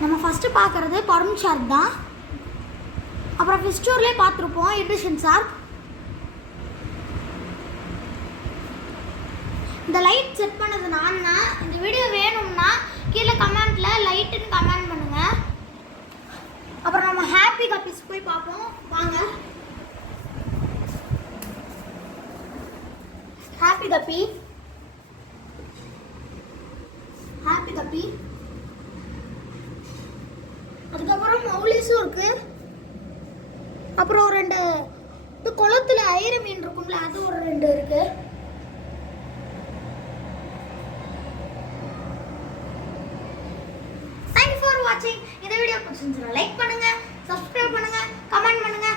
நம்ம ஃபஸ்ட்டு பார்க்குறது பருண் ஷார்க் தான். அப்புறம் ஃபிஷ் ஸ்டோர்லேயே பார்த்துருப்போம் எடிஷன் ஷார்க். இந்த லைட் செட் பண்ணது நான் தான். இந்த வீடியோ வேணும்னா கீழே கமெண்ட்டில் லைட்டுன்னு கமெண்ட் பண்ணுங்கள். அப்புறம் நம்ம ஹாப்பி கப்பீஸ் போய் பார்ப்போம் வாங்க. ஹாப்பி கப்பி அதுக்கப்புறம் மௌலிஸும் இருக்கு. அப்புறம் ரெண்டு இது குளத்துல ஐர மீன் இருக்கும்ல, அது ஒரு ரெண்டு இருக்கு. தேங்க்ஸ் ஃபார் வாட்சிங். இந்த வீடியோ பிடிச்சிருந்துச்சுன்னா லைக் பண்ணுங்க, சப்ஸ்கிரைப் பண்ணுங்க, கமெண்ட் பண்ணுங்க.